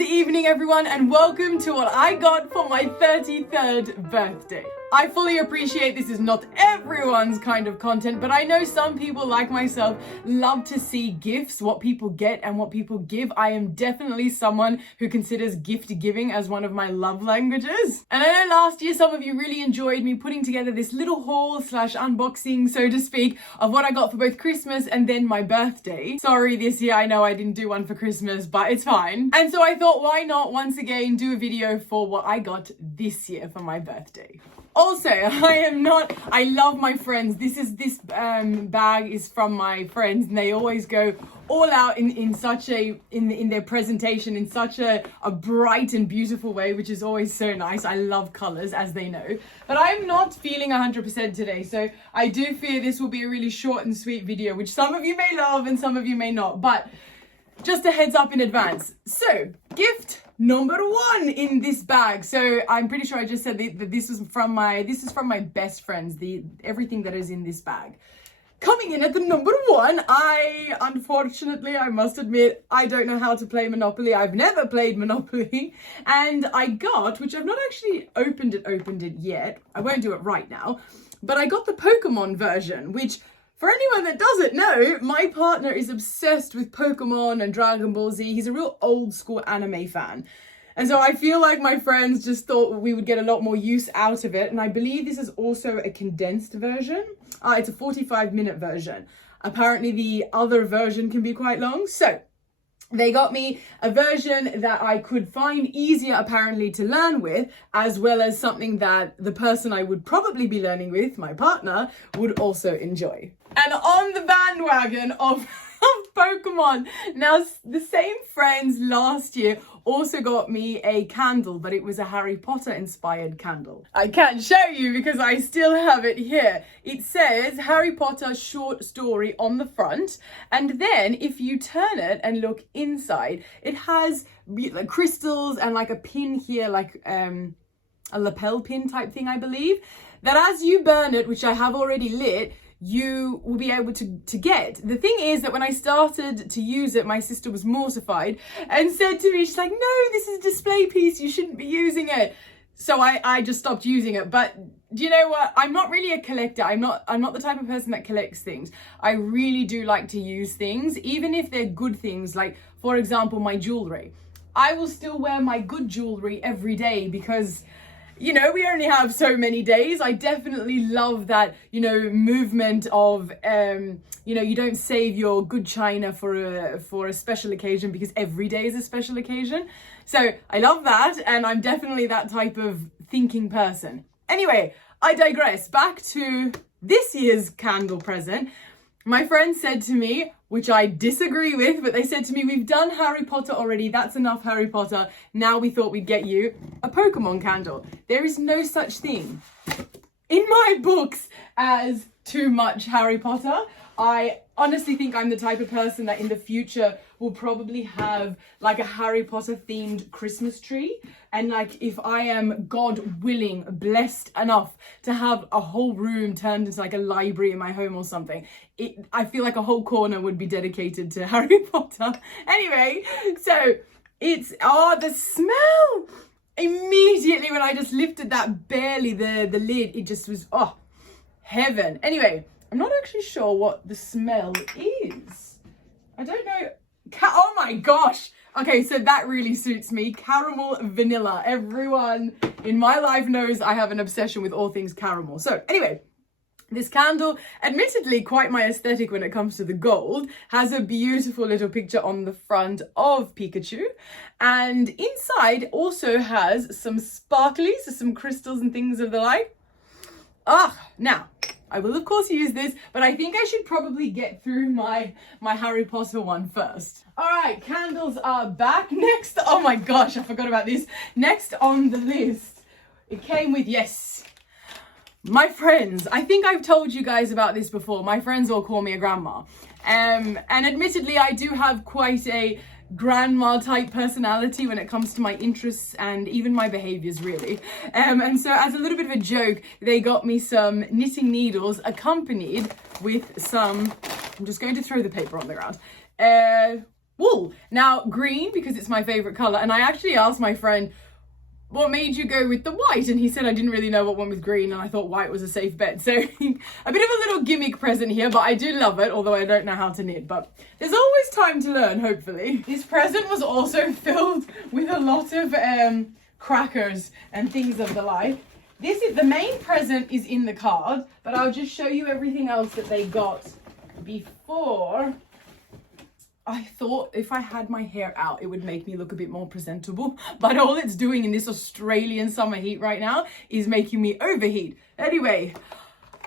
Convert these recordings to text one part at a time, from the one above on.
Good evening everyone and welcome to what I got for my 33rd birthday. I fully appreciate this is not everyone's kind of content, but I know some people like myself love to see gifts, what people get and what people give. I am definitely someone who considers gift giving as one of my love languages. And I know last year some of you really enjoyed me putting together this little haul slash unboxing, so to speak, of what I got for both Christmas and then my birthday. Sorry, this year I know I didn't do one for Christmas, but it's fine. And so I thought, why not once again do a video for what I got this year for my birthday. Also, I love my friends. This bag is from my friends and they always go all out in their presentation in such a bright and beautiful way, which is always so nice. I love colors, as they know, but I'm not feeling 100% today. So I do fear this will be a really short and sweet video, which some of you may love and some of you may not, but just a heads up in advance. So gift number one in this bag. So I'm pretty sure I just said that this is from my best friends, everything that is in this bag. Coming in at the number one, unfortunately, I must admit, I don't know how to play Monopoly. I've never played Monopoly. And I got, which I've not actually opened it yet. I won't do it right now. But I got the Pokemon version, which, for anyone that doesn't know, my partner is obsessed with Pokemon and Dragon Ball Z. He's a real old school anime fan. And so I feel like my friends just thought we would get a lot more use out of it. And I believe this is also a condensed version. It's a 45-minute version. Apparently the other version can be quite long. So they got me a version that I could find easier apparently to learn with, as well as something that the person I would probably be learning with, my partner, would also enjoy. And on the bandwagon of Pokemon, now the same friends last year also got me a candle, but it was a Harry Potter inspired candle. I can't show you because I still have it here. It says Harry Potter short story on the front, and then if you turn it and look inside, it has like crystals and like a pin here, like a lapel pin type thing, I believe, that as you burn it, which I have already lit, you will be able to get. The thing is that when I started to use it, my sister was mortified and said to me, she's like, no, this is a display piece, you shouldn't be using it. So I just stopped using it. But do you know what? I'm not really a collector. I'm not the type of person that collects things. I really do like to use things, even if they're good things, like for example, my jewelry. I will still wear my good jewelry every day because, you know, we only have so many days. I definitely love that, you know, movement of, you know, you don't save your good china for a special occasion because every day is a special occasion. So I love that. And I'm definitely that type of thinking person. Anyway, I digress. Back to this year's candle present. My friend said to me, which I disagree with, but they said to me, we've done Harry Potter already. That's enough Harry Potter. Now we thought we'd get you a Pokemon candle. There is no such thing in my books as too much Harry Potter. I honestly think I'm the type of person that in the future will probably have like a Harry Potter themed Christmas tree. And like if I am, God willing, blessed enough to have a whole room turned into like a library in my home or something, I feel like a whole corner would be dedicated to Harry Potter. Anyway, so it's, the smell! Immediately when I just lifted that barely, the lid, it just was, heaven. Anyway, I'm not actually sure what the smell is. I don't know. Oh my gosh. Okay, so that really suits me. Caramel vanilla. Everyone in my life knows I have an obsession with all things caramel. So anyway, this candle, admittedly quite my aesthetic when it comes to the gold, has a beautiful little picture on the front of Pikachu. And inside also has some sparklies, some crystals and things of the like. Now, I will of course use this, but I think I should probably get through my Harry Potter one first. All right, candles are back. Next, oh my gosh, I forgot about this. Next on the list, it came with, yes, my friends. I think I've told you guys about this before. My friends all call me a grandma. And admittedly, I do have quite a grandma type personality when it comes to my interests and even my behaviors, really. And so as a little bit of a joke, they got me some knitting needles accompanied with some, I'm just going to throw the paper on the ground, wool. Now, green, because it's my favorite color. And I actually asked my friend, what made you go with the white? And he said I didn't really know what went with green, and I thought white was a safe bet. So a bit of a little gimmick present here, but I do love it, although I don't know how to knit, but there's always time to learn, hopefully. This present was also filled with a lot of crackers and things of the like. The main present is in the card, but I'll just show you everything else that they got before. I thought if I had my hair out, it would make me look a bit more presentable. But all it's doing in this Australian summer heat right now is making me overheat. Anyway,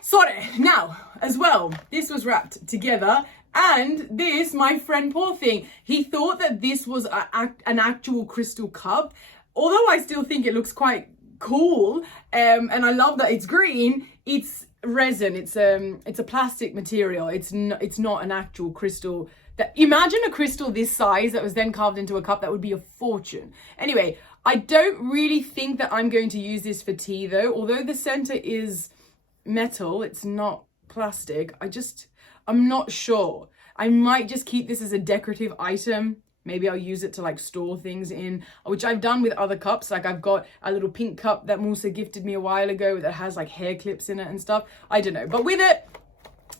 sorry. Now, as well, this was wrapped together. And this, my friend, poor thing, he thought that this was an actual crystal cup. Although I still think it looks quite cool, and I love that it's green, it's resin. It's a plastic material. It's not an actual crystal. Imagine a crystal this size that was then carved into a cup. That would be a fortune. Anyway, I don't really think that I'm going to use this for tea though. Although the center is metal, it's not plastic. I'm not sure. I might just keep this as a decorative item. Maybe I'll use it to like store things in, which I've done with other cups. Like I've got a little pink cup that Musa gifted me a while ago that has like hair clips in it and stuff. I don't know. But with it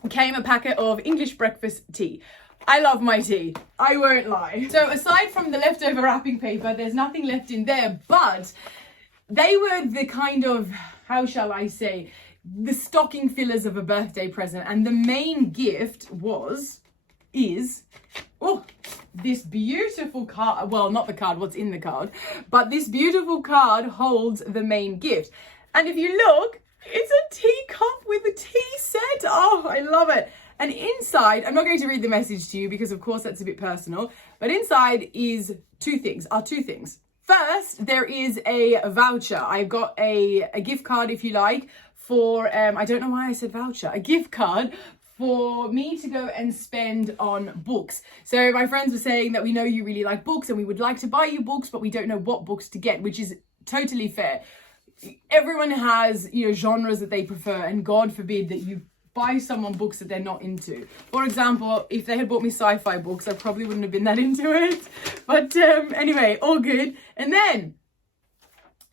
came a packet of English breakfast tea. I love my tea, I won't lie. So aside from the leftover wrapping paper, there's nothing left in there, but they were the kind of, how shall I say, the stocking fillers of a birthday present. And the main gift is this beautiful card. Well, not the card, what's in the card, but this beautiful card holds the main gift. And if you look, it's a teacup with a tea set. Oh, I love it. And inside, I'm not going to read the message to you because of course that's a bit personal, but inside is two things. First, there is a voucher. I've got a gift card, if you like, for, I don't know why I said voucher, a gift card for me to go and spend on books. So my friends were saying that we know you really like books and we would like to buy you books, but we don't know what books to get, which is totally fair. Everyone has, genres that they prefer, and God forbid that you buy someone books that they're not into. For example, if they had bought me sci-fi books, I probably wouldn't have been that into it. But anyway, all good. And then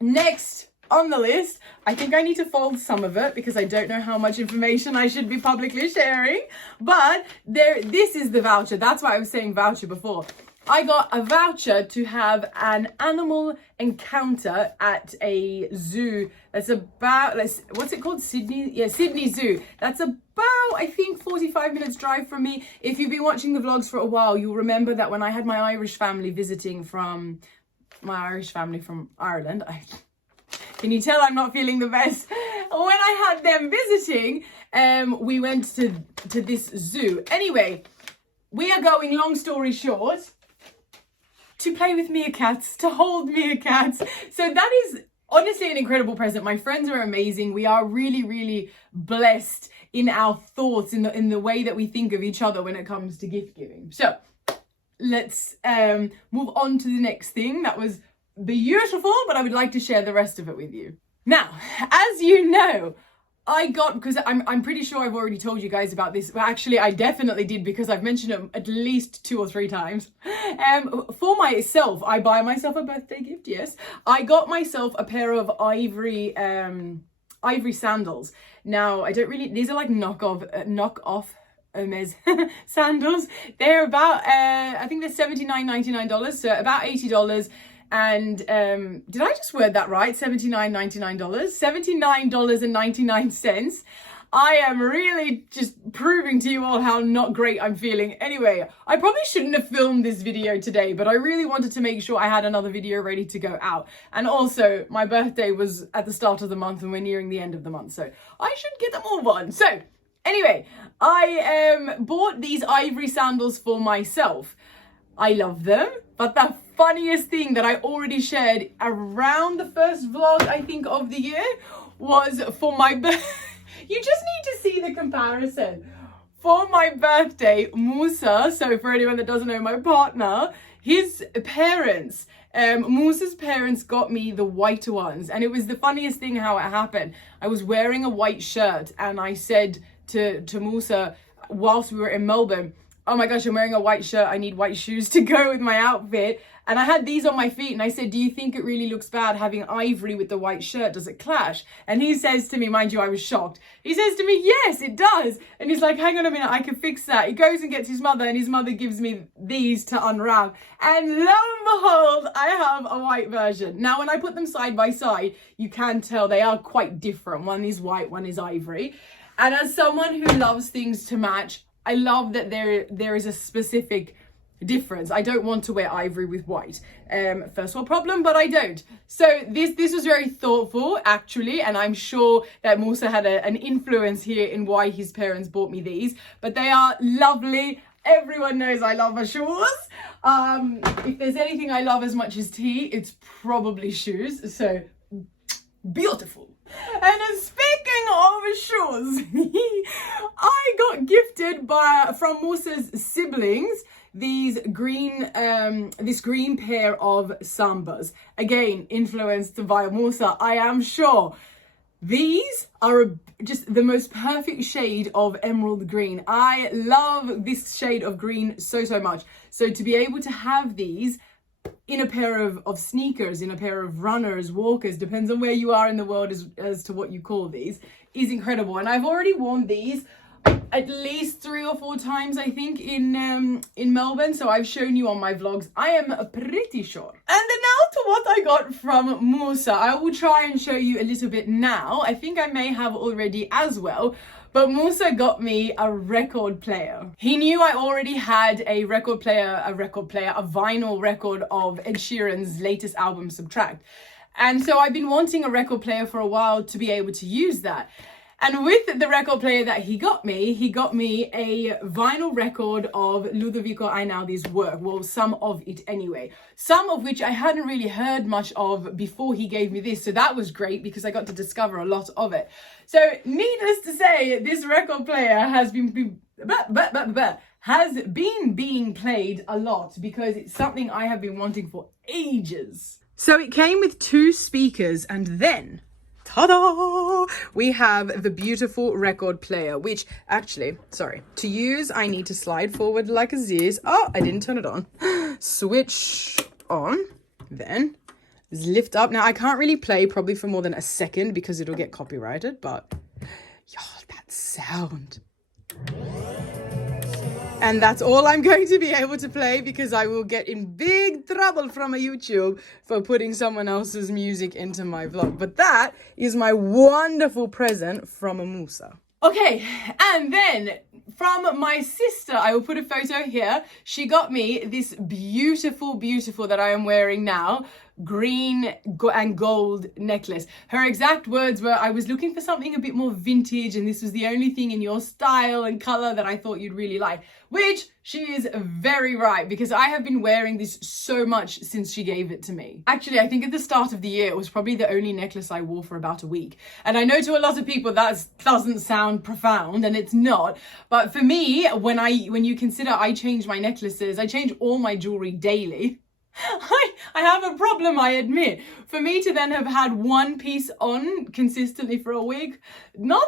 next on the list, I think I need to fold some of it because I don't know how much information I should be publicly sharing. But this is the voucher. That's why I was saying voucher before. I got a voucher to have an animal encounter at a zoo. That's about, what's it called? Sydney? Yeah, Sydney Zoo. That's about, I think, 45 minutes drive from me. If you've been watching the vlogs for a while, you'll remember that when I had my Irish family visiting from, Ireland, can you tell I'm not feeling the best? When I had them visiting, we went to this zoo. Anyway, we are going, long story short, to play with meerkats, to hold meerkats. So that is honestly an incredible present. My friends are amazing. We are really, really blessed in our thoughts, in the way that we think of each other when it comes to gift giving. So let's move on to the next thing. That was beautiful, but I would like to share the rest of it with you. Now, as you know, I got, because I'm pretty sure I've already told you guys about this. Well, actually, I definitely did because I've mentioned it at least 2 or 3 times. For myself, I buy myself a birthday gift, yes. I got myself a pair of ivory sandals. Now, these are like knockoff Hermes sandals. They're about, I think they're $79.99, so about $80. And did I just word that right? $79.99, $79.99. I am really just proving to you all how not great I'm feeling. Anyway, I probably shouldn't have filmed this video today, but I really wanted to make sure I had another video ready to go out. And also, my birthday was at the start of the month and we're nearing the end of the month, so I should get them all on. So anyway, I bought these ivory sandals for myself. I love them, but the funniest thing that I already shared around the first vlog, I think, of the year was for my birthday. You just need to see the comparison. For my birthday, Musa, so for anyone that doesn't know my partner, his parents, Musa's parents got me the white ones. And it was the funniest thing how it happened. I was wearing a white shirt and I said to Musa, whilst we were in Melbourne, oh my gosh, I'm wearing a white shirt, I need white shoes to go with my outfit. And I had these on my feet and I said, do you think it really looks bad having ivory with the white shirt? Does it clash? And he says to me, mind you, I was shocked. He says to me, yes, it does. And he's like, hang on a minute, I can fix that. He goes and gets his mother and his mother gives me these to unwrap. And lo and behold, I have a white version. Now, when I put them side by side, you can tell they are quite different. One is white, one is ivory. And as someone who loves things to match, I love that there is a specific difference. I don't want to wear ivory with white. First world problem, but I don't. So this was very thoughtful, actually, and I'm sure that Musa had an influence here in why his parents bought me these. But they are lovely. Everyone knows I love my shoes. If there's anything I love as much as tea, it's probably shoes. So beautiful. And speaking of shoes, I got gifted from Musa's siblings this green pair of Sambas. Again, influenced by Musa, I am sure. These are just the most perfect shade of emerald green. I love this shade of green so much. So to be able to have these in a pair of sneakers, in a pair of runners, walkers, depends on where you are in the world as to what you call these, is incredible. And I've already worn these at least 3 or 4 times, I think, in Melbourne. So I've shown you on my vlogs. I am pretty sure. And now to what I got from Musa. I will try and show you a little bit now. I think I may have already as well. But Musa got me a record player. He knew I already had a vinyl record of Ed Sheeran's latest album, Subtract. And so I've been wanting a record player for a while to be able to use that. And with the record player that he got me a vinyl record of Ludovico Einaudi's work. Well, some of it anyway. Some of which I hadn't really heard much of before he gave me this. So that was great because I got to discover a lot of it. So needless to say, this record player has been being played a lot because it's something I have been wanting for ages. So it came with 2 speakers and then ta-da! We have the beautiful record player, which actually, sorry, to use, I need to slide forward like a this. Oh, I didn't turn it on. Switch on, then lift up. Now, I can't really play probably for more than a second because it'll get copyrighted, but y'all, that sound. And that's all I'm going to be able to play because I will get in big trouble from a YouTube for putting someone else's music into my vlog. But that is my wonderful present from a Musa. Okay, and then from my sister, I will put a photo here. She got me this beautiful that I am wearing now, green and gold necklace. Her exact words were, I was looking for something a bit more vintage and this was the only thing in your style and color that I thought you'd really like, which she is very right because I have been wearing this so much since she gave it to me. Actually, I think at the start of the year, it was probably the only necklace I wore for about a week. And I know to a lot of people that doesn't sound profound, and it's not. But for me, when you consider I change my necklaces, I change all my jewelry daily. I have a problem, I admit. For me to then have had one piece on consistently for a week, not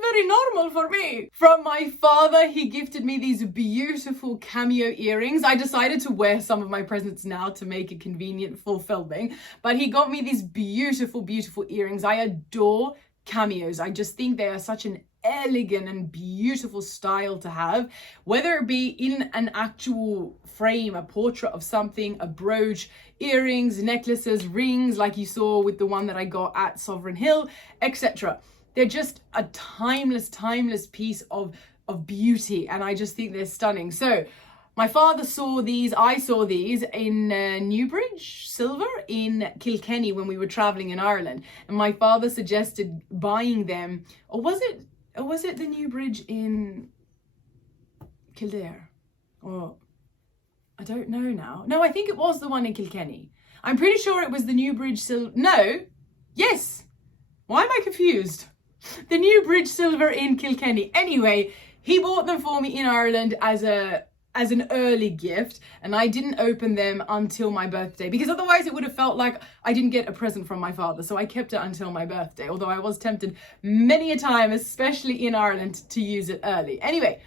very normal for me. From my father, he gifted me these beautiful cameo earrings. I decided to wear some of my presents now to make it convenient for filming, but he got me these beautiful earrings. I adore cameos. I just think they are such an elegant and beautiful style to have, whether it be in an actual frame, a portrait of something, a brooch, earrings, necklaces, rings, like you saw with the one that I got at Sovereign Hill, etc. They're just a timeless piece of beauty, and I just think they're stunning. So my father saw these, I saw these in Newbridge Silver in Kilkenny when we were traveling in Ireland, and my father suggested buying them, or was it the Newbridge in Kildare? Or I don't know now. No, I think it was the one in Kilkenny. I'm pretty sure it was the Newbridge Silver. No. Yes. Why am I confused? The Newbridge Silver in Kilkenny. Anyway, he bought them for me in Ireland as an early gift, and I didn't open them until my birthday because otherwise it would have felt like I didn't get a present from my father. So I kept it until my birthday, although I was tempted many a time, especially in Ireland, to use it early. Anyway,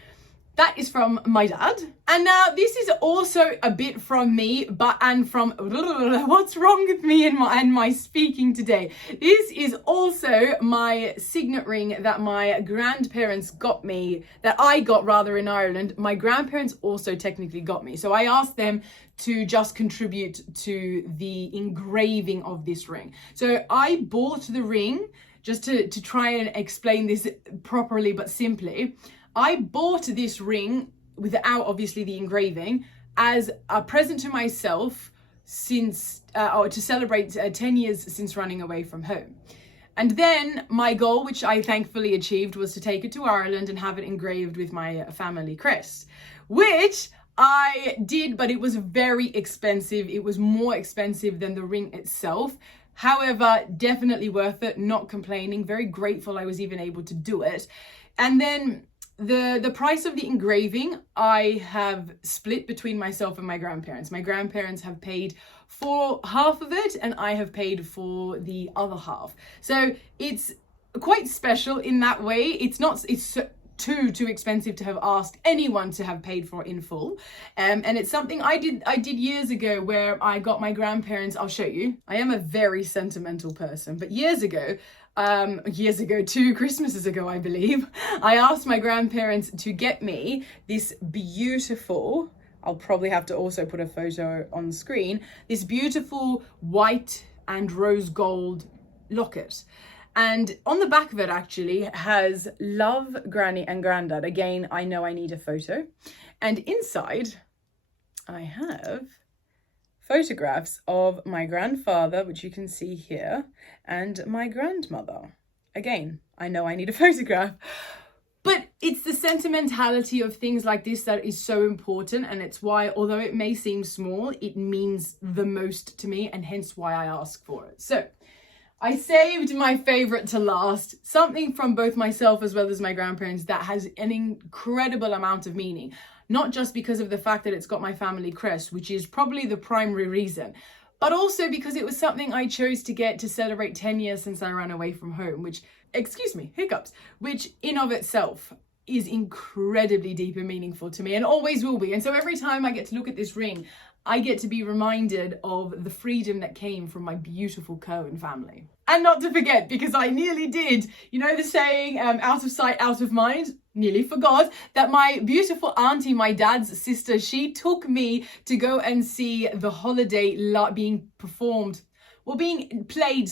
that is from my dad. And now this is also a bit from me, and from, what's wrong with me and my speaking today? This is also my signet ring that my grandparents got me, that I got rather in Ireland. My grandparents also technically got me. So I asked them to just contribute to the engraving of this ring. So I bought the ring, just to try and explain this properly but simply. I bought this ring without obviously the engraving as a present to myself since, or to celebrate 10 years since running away from home. And then my goal, which I thankfully achieved, was to take it to Ireland and have it engraved with my family crest, which I did, but it was very expensive. It was more expensive than the ring itself. However, definitely worth it, not complaining, very grateful I was even able to do it. And then the price of the engraving, I have split between myself and my grandparents. My grandparents have paid for half of it and I have paid for the other half. So it's quite special in that way. It's too expensive to have asked anyone to have paid for in full. And it's something I did years ago where I got my grandparents, I'll show you. I am a very sentimental person, but years ago, 2 Christmases ago, I believe, I asked my grandparents to get me this beautiful, I'll probably have to also put a photo on the screen, this beautiful white and rose gold locket. And on the back of it actually has love, Granny and Grandad. Again, I know I need a photo. And inside I have photographs of my grandfather, which you can see here, and my grandmother. Again, I know I need a photograph. But it's the sentimentality of things like this that is so important, and it's why, although it may seem small, it means the most to me, and hence why I ask for it. So I saved my favorite to last, something from both myself as well as my grandparents that has an incredible amount of meaning. Not just because of the fact that it's got my family crest, which is probably the primary reason, but also because it was something I chose to get to celebrate 10 years since I ran away from home, which, excuse me, hiccups, which in of itself is incredibly deep and meaningful to me and always will be. And so every time I get to look at this ring, I get to be reminded of the freedom that came from my beautiful Cohen family. And not to forget, because I nearly did, you know the saying, out of sight, out of mind? Nearly forgot that my beautiful auntie, my dad's sister, she took me to go and see the holiday being played,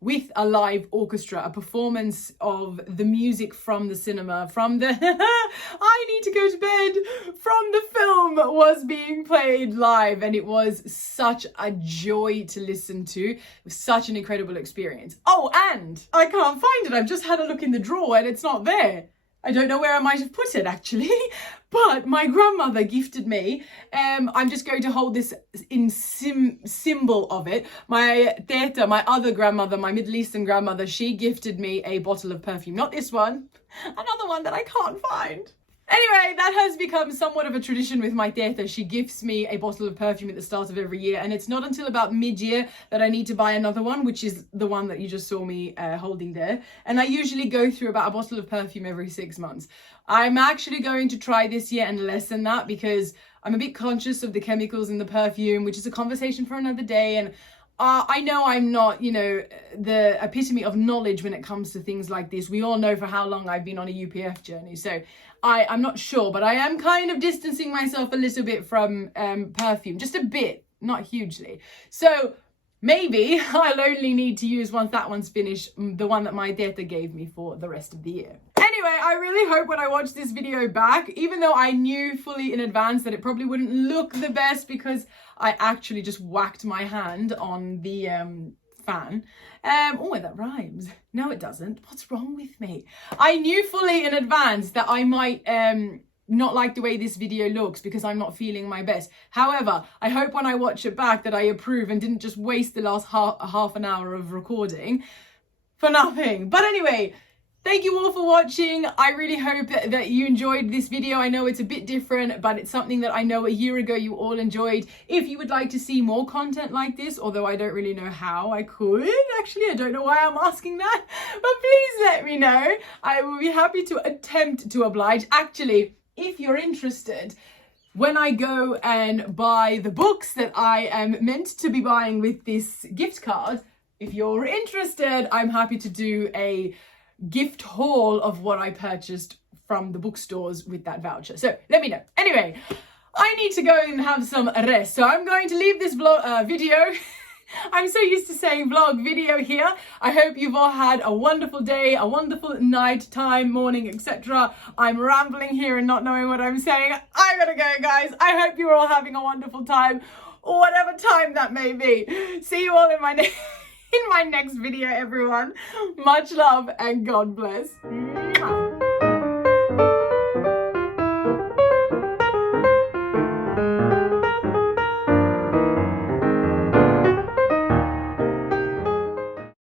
with a live orchestra, a performance of the music from the cinema, from the, I need to go to bed, from the film was being played live. And it was such a joy to listen to. It was such an incredible experience. Oh, and I can't find it. I've just had a look in the drawer and it's not there. I don't know where I might have put it actually, but my grandmother gifted me. I'm just going to hold this in symbol of it. My teta, my other grandmother, my Middle Eastern grandmother, she gifted me a bottle of perfume. Not this one, another one that I can't find. Anyway, that has become somewhat of a tradition with my teta. She gifts me a bottle of perfume at the start of every year, and it's not until about mid-year that I need to buy another one, which is the one that you just saw me holding there. And I usually go through about a bottle of perfume every 6 months. I'm actually going to try this year and lessen that because I'm a bit conscious of the chemicals in the perfume, which is a conversation for another day. And I know I'm not, the epitome of knowledge when it comes to things like this. We all know for how long I've been on a UPF journey. So I'm not sure, but I am kind of distancing myself a little bit from perfume, just a bit, not hugely. So maybe I'll only need to use once that one's finished, the one that my teta gave me for the rest of the year. Anyway, I really hope when I watch this video back, even though I knew fully in advance that it probably wouldn't look the best because I actually just whacked my hand on the fan. Oh, that rhymes. No, it doesn't. What's wrong with me? I knew fully in advance that I might not like the way this video looks because I'm not feeling my best. However, I hope when I watch it back that I approve and didn't just waste the last half an hour of recording for nothing. But anyway, thank you all for watching. I really hope that you enjoyed this video. I know it's a bit different, but it's something that I know a year ago you all enjoyed. If you would like to see more content like this, although I don't really know how I could, actually, I don't know why I'm asking that, but please let me know. I will be happy to attempt to oblige. Actually, if you're interested, when I go and buy the books that I am meant to be buying with this gift card, if you're interested, I'm happy to do a gift haul of what I purchased from the bookstores with that voucher. So let me know. Anyway, I need to go and have some rest. So I'm going to leave this video. I'm so used to saying vlog video here. I hope you've all had a wonderful day, a wonderful night, time, morning, etc. I'm rambling here and not knowing what I'm saying. I gotta go, guys. I hope you're all having a wonderful time, whatever time that may be. See you all in my next video, everyone. Much love and God bless. Mwah.